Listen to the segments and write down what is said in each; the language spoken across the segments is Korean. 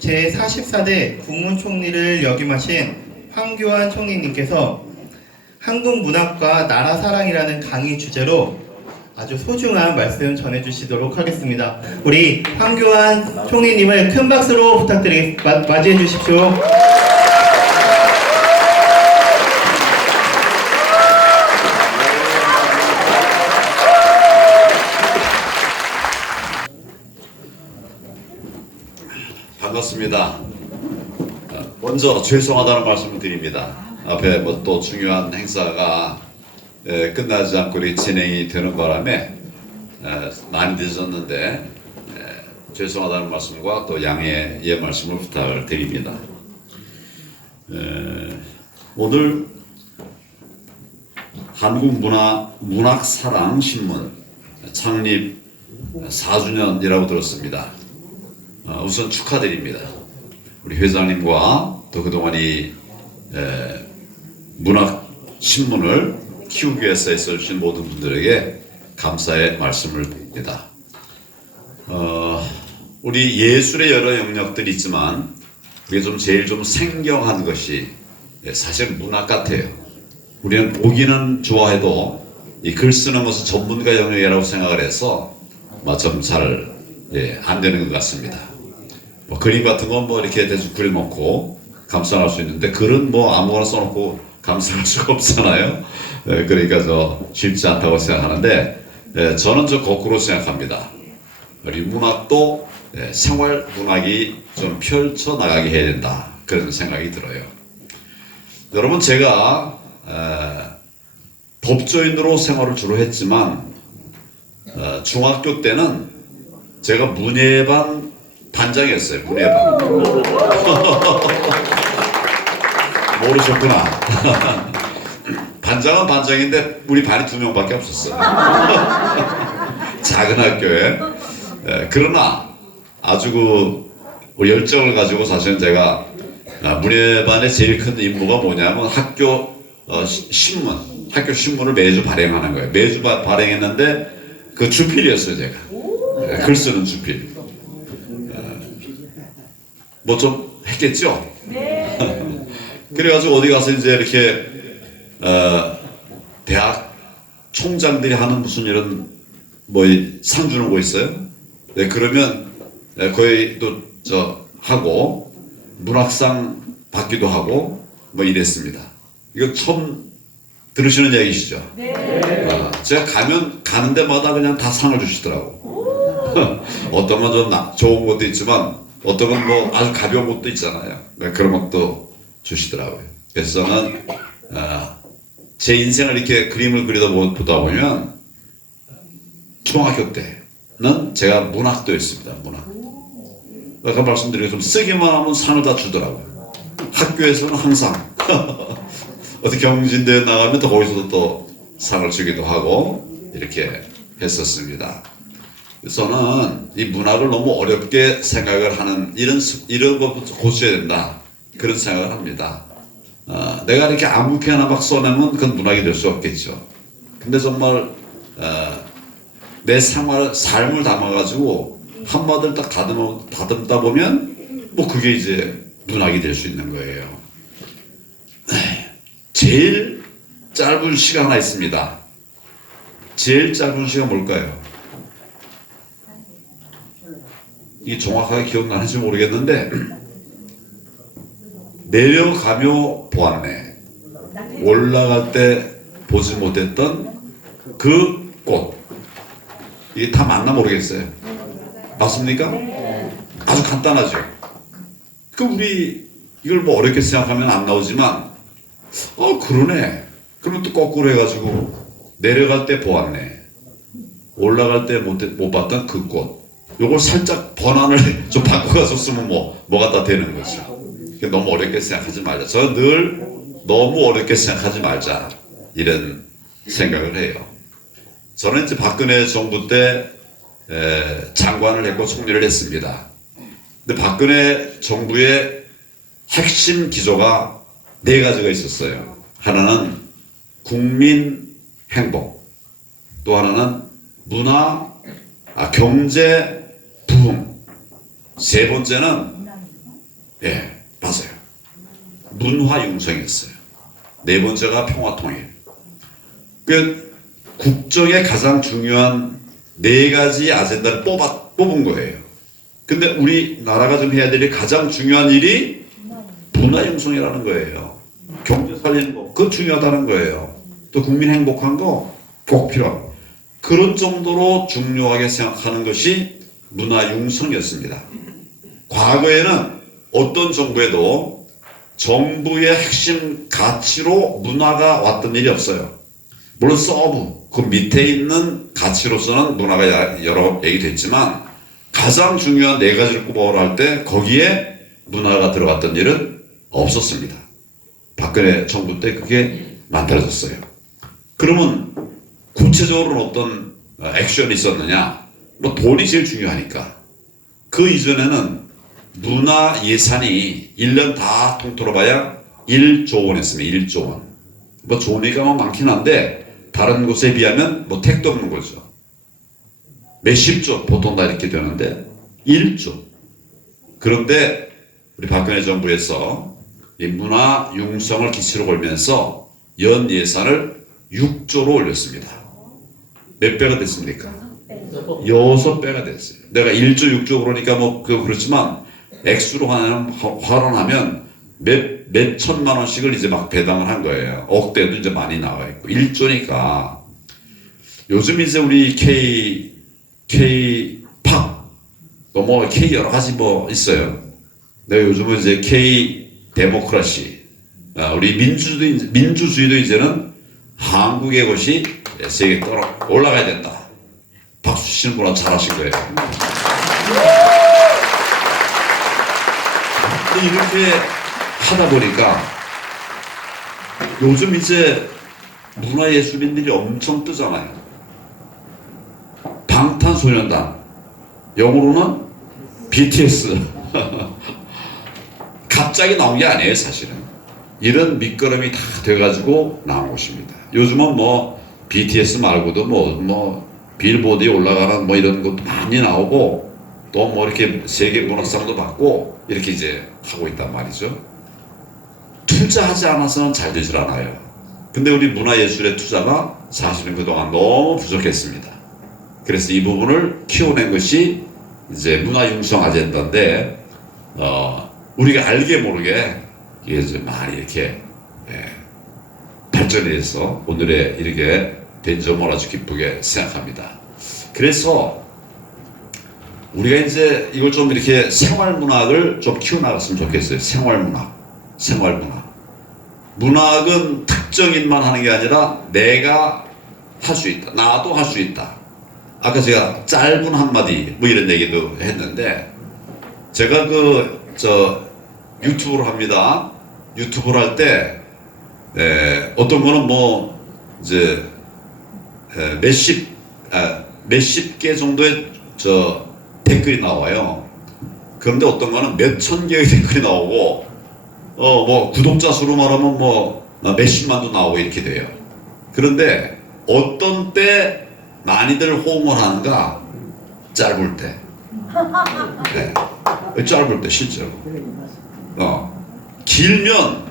제44대 국무총리를 역임하신 황교안 총리님께서 한국 문학과 나라 사랑이라는 강의 주제로 아주 소중한 말씀 전해주시도록 하겠습니다. 우리 황교안 총리님을 큰 박수로 맞이해 주십시오. 반갑습니다. 먼저 죄송하다는 말씀을 드립니다. 앞에 뭐 또 중요한 행사가 끝나지 않고 진행이 되는 바람에 많이 늦었는데 죄송하다는 말씀과 또 양해의 말씀을 부탁을 드립니다. 오늘 한국문학사랑신문 창립 4주년이라고 들었습니다. 우선 축하드립니다. 우리 회장님과 또 그동안 이 문학신문을 키우기 위해서 애써주신 모든 분들에게 감사의 말씀을 드립니다. 우리 예술의 여러 영역들이 있지만 그게 제일 생경한 것이 사실 문학 같아요. 우리는 보기는 좋아해도 이 글 쓰는 것은 전문가 영역이라고 생각을 해서 좀 잘 안 되는 것 같습니다. 그림 같은 건 이렇게 대충 그려놓고 감상할 수 있는데 글은 아무거나 써놓고 감상할 수가 없잖아요. 그러니까 쉽지 않다고 생각하는데 저는 거꾸로 생각합니다. 우리 문학도 생활 문학이 좀 펼쳐나가게 해야 된다. 그런 생각이 들어요. 여러분, 제가 법조인으로 생활을 주로 했지만 중학교 때는 제가 문예반 반장이었어요. 문예반. 모르셨구나. 반장은 반장인데 우리 반이 2명밖에 없었어요. 작은 학교에. 그러나 아주 열정을 가지고 사실은 제가 문예반의 제일 큰 임무가 뭐냐면 학교 신문을 매주 발행하는 거예요. 매주 발행했는데 그 주필이었어요, 제가. 글 쓰는 주필. 좀 했겠죠? 네. 그래가지고 어디 가서 이제 이렇게 대학 총장들이 하는 무슨 이런 상 주는 거 있어요? 네, 그러면 거의 또 하고 문학상 받기도 하고 이랬습니다. 이거 처음 들으시는 얘기시죠? 네. 제가 가는 데마다 그냥 다 상을 주시더라고. 어떤 건 좀 좋은 것도 있지만 어떤 건 아주 가벼운 것도 있잖아요. 그런 것도 주시더라고요. 그래서 저는 제 인생을 이렇게 그림을 보다 보면 중학교 때는 제가 문학도였습니다. 문학. 아까 말씀드린 좀 쓰기만 하면 상을 다 주더라고요. 학교에서는 항상 어디 경진대회 나가면 또 거기서도 또 상을 주기도 하고 이렇게 했었습니다. 저는 이 문학을 너무 어렵게 생각을 하는 이런 것부터 고쳐야 된다. 그런 생각을 합니다. 내가 이렇게 아무렇게나 막 써내면 그건 문학이 될 수 없겠죠. 근데 정말 내 삶을 담아가지고 한마디를 딱 다듬다 보면 그게 이제 문학이 될 수 있는 거예요. 제일 짧은 시간 하나 있습니다. 제일 짧은 시간 뭘까요? 이게 정확하게 기억나는지 모르겠는데 내려가며 보았네. 올라갈 때 보지 못했던 그 꽃. 이게 다 맞나 모르겠어요. 맞습니까? 아주 간단하죠. 우리 이걸 어렵게 생각하면 안 나오지만 그러네. 그러면 또 거꾸로 해가지고 내려갈 때 보았네. 올라갈 때 못 봤던 그 꽃. 요걸 살짝 번안을 좀 바꿔가서 쓰면 뭐가 다 되는 거죠. 너무 어렵게 생각하지 말자. 저는 늘 너무 어렵게 생각하지 말자. 이런 생각을 해요. 저는 이제 박근혜 정부 때 장관을 했고 총리를 했습니다. 근데 박근혜 정부의 핵심 기조가 4가지가 있었어요. 하나는 국민 행복, 또 하나는 문화, 경제 부흥, 세 번째는 예, 맞아요. 문화융성이었어요. 네 번째가 평화통일. 그 국정의 가장 중요한 네 가지 아젠다를 뽑은 거예요. 근데 우리나라가 좀 해야 될 가장 중요한 일이 문화융성이라는 거예요. 경제 살리는 거, 그거 중요하다는 거예요. 또 국민 행복한 거 꼭 필요하고. 그런 정도로 중요하게 생각하는 것이 문화융성이었습니다. 과거에는 어떤 정부에도 정부의 핵심 가치로 문화가 왔던 일이 없어요. 물론 서브, 그 밑에 있는 가치로서는 문화가 여러 얘기됐지만 가장 중요한 네 가지를 꼽아오라 할 때 거기에 문화가 들어갔던 일은 없었습니다. 박근혜 정부 때 그게 만들어졌어요. 그러면 구체적으로는 어떤 액션이 있었느냐? 뭐 돈이 제일 중요하니까. 그 이전에는 문화 예산이 1년 다 통틀어 봐야 1조 원 했습니다. 1조 원. 뭐 좋으니까 많긴 한데 다른 곳에 비하면 뭐 택도 없는 거죠. 몇십조 보통 다 이렇게 되는데 1조. 그런데 우리 박근혜 정부에서 이 문화 융성을 기치로 걸면서 연 예산을 6조로 올렸습니다. 몇 배가 됐습니까? 6배가 됐어요. 내가 1조 6조 그러니까 뭐 그렇지만 액수로 환원하면 몇 천만 원씩을 이제 막 배당을 한 거예요. 억대도 이제 많이 나와 있고 1조니까 요즘 이제 우리 K-팝 또 뭐 K 여러 가지 뭐 있어요. 내가 요즘은 이제 K 데모크라시 우리 민주주의도 이제는 한국의 것이 세계에 올라가야 된다. 박수 치시는 분은 잘하신 거예요. 이렇게 하다 보니까 요즘 이제 문화예술인들이 엄청 뜨잖아요. 방탄소년단, 영어로는 BTS. 갑자기 나온 게 아니에요, 사실은. 이런 밑거름이 다 돼가지고 나온 것입니다. 요즘은 뭐 BTS 말고도 뭐 빌보드에 올라가는 뭐 이런 것도 많이 나오고 또 뭐 이렇게 세계 문학상도 받고 이렇게 이제 하고 있단 말이죠. 투자하지 않아서는 잘 되질 않아요. 근데 우리 문화예술의 투자가 사실은 그동안 너무 부족했습니다. 그래서 이 부분을 키워낸 것이 이제 문화융성 아젠다인데 우리가 알게 모르게 이게 이제 많이 이렇게 발전해서 오늘의 이렇게 된 점을 아주 기쁘게 생각합니다. 그래서 우리가 이제 이걸 좀 이렇게 생활문학을 좀 키워나갔으면 좋겠어요. 생활문학. 문학은 특정인만 하는 게 아니라 내가 할 수 있다. 나도 할 수 있다. 아까 제가 짧은 한마디 뭐 이런 얘기도 했는데 제가 유튜브를 합니다. 유튜브를 할 때 어떤 거는 뭐 이제 몇십 개 정도의 댓글이 나와요. 그런데 어떤 거는 몇천 개의 댓글이 나오고 뭐 구독자 수로 말하면 뭐 몇십만도 나오고 이렇게 돼요. 그런데 어떤 때 많이들 호응을 하는가? 짧을 때. 짧을 때 실제로. 길면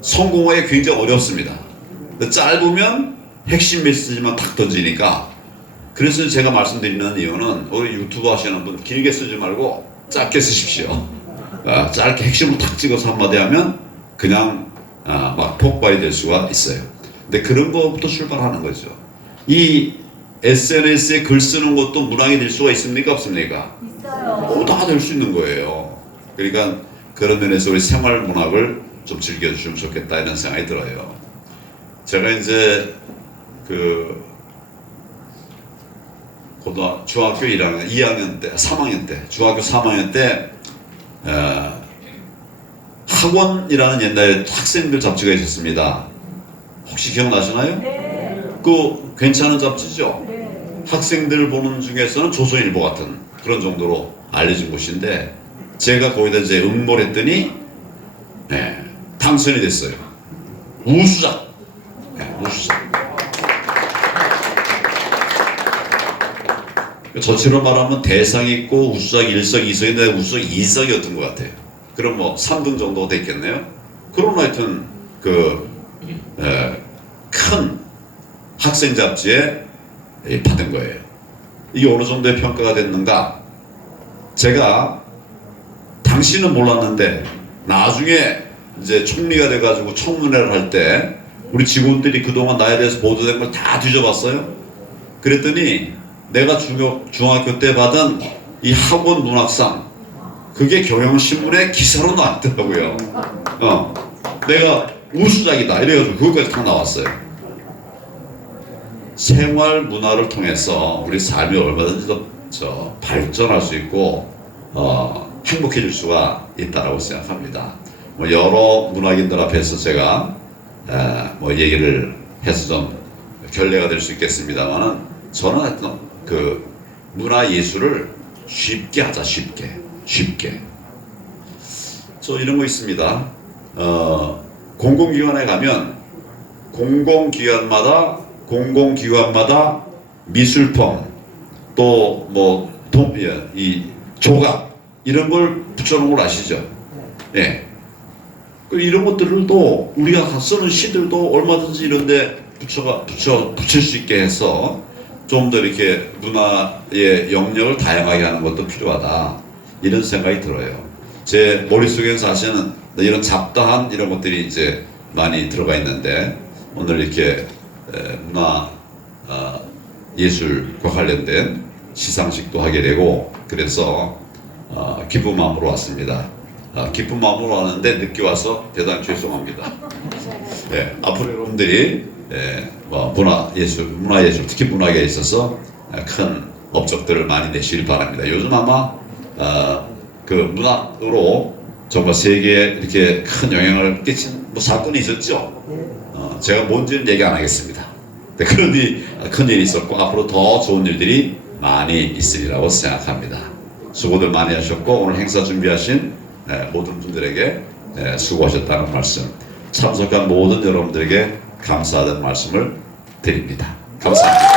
성공하기 굉장히 어렵습니다. 짧으면 핵심 메시지만 탁 던지니까. 그래서 제가 말씀드리는 이유는 우리 유튜브 하시는 분 길게 쓰지 말고 짧게 쓰십시오. 짧게 핵심을 탁 찍어서 한마디 하면 그냥 막 폭발이 될 수가 있어요. 근데 그런 것부터 출발하는 거죠. 이 SNS에 글 쓰는 것도 문학이 될 수가 있습니까? 없습니까? 있어요. 다 될 수 있는 거예요. 그러니까 그런 면에서 우리 생활 문학을 좀 즐겨주시면 좋겠다 이런 생각이 들어요. 제가 이제 중학교 2학년 때, 3학년 때, 중학교 3학년 때 학원이라는 옛날에 학생들 잡지가 있었습니다. 혹시 기억나시나요? 네. 그 괜찮은 잡지죠? 네. 학생들 보는 중에서는 조선일보 같은 그런 정도로 알려진 곳인데 제가 거기다 이제 응모를 했더니 당선이 됐어요. 우수작. 우수작. 저처럼 말하면 대상이 있고 우수작 1석, 2석인데 우수작 2석이었던 것 같아요. 그럼 뭐 3등 정도 됐겠네요. 그런 하여튼 큰 학생 잡지에 받은 거예요. 이게 어느 정도의 평가가 됐는가? 제가 당시는 몰랐는데 나중에 이제 총리가 돼가지고 청문회를 할 때 우리 직원들이 그동안 나에 대해서 보도된 걸 다 뒤져봤어요. 그랬더니 내가 중학교 때 받은 이 학원 문학상, 그게 경향신문에 기사로 나왔더라고요. 내가 우수작이다 이래가지고 그것까지 다 나왔어요. 생활 문화를 통해서 우리 삶이 얼마든지 더 발전할 수 있고 행복해질 수가 있다라고 생각합니다. 뭐 여러 문학인들 앞에서 제가 뭐 얘기를 해서 좀 결례가 될 수 있겠습니다만은 저는 하여튼 그 문화 예술을 쉽게 하자, 쉽게. 저 이런 거 있습니다. 공공기관에 가면 공공기관마다 미술품 또 뭐 이 조각 이런 걸 붙여놓은 걸 아시죠? 예. 이런 것들도 우리가 쓰는 시들도 얼마든지 이런데 붙일 수 있게 해서 좀 더 이렇게 문화의 영역을 다양하게 하는 것도 필요하다 이런 생각이 들어요. 제 머릿속에는 사실은 이런 잡다한 이런 것들이 이제 많이 들어가 있는데 오늘 이렇게 문화 예술과 관련된 시상식도 하게 되고 그래서 기쁜 마음으로 왔습니다. 기쁜 마음으로 왔는데 늦게 와서 대단히 죄송합니다. 네, 앞으로 여러분들이 뭐 문화예술, 특히 문학에 있어서 큰 업적들을 많이 내시길 바랍니다. 요즘 아마 그 문학으로 정말 세계에 이렇게 큰 영향을 끼친 뭐 사건이 있었죠. 제가 뭔지는 얘기 안 하겠습니다. 네, 그런 큰 일이 있었고 앞으로 더 좋은 일들이 많이 있으리라고 생각합니다. 수고들 많이 하셨고 오늘 행사 준비하신 모든 분들에게 수고하셨다는 말씀, 참석한 모든 여러분들에게 감사하다는 말씀을 드립니다. 감사합니다.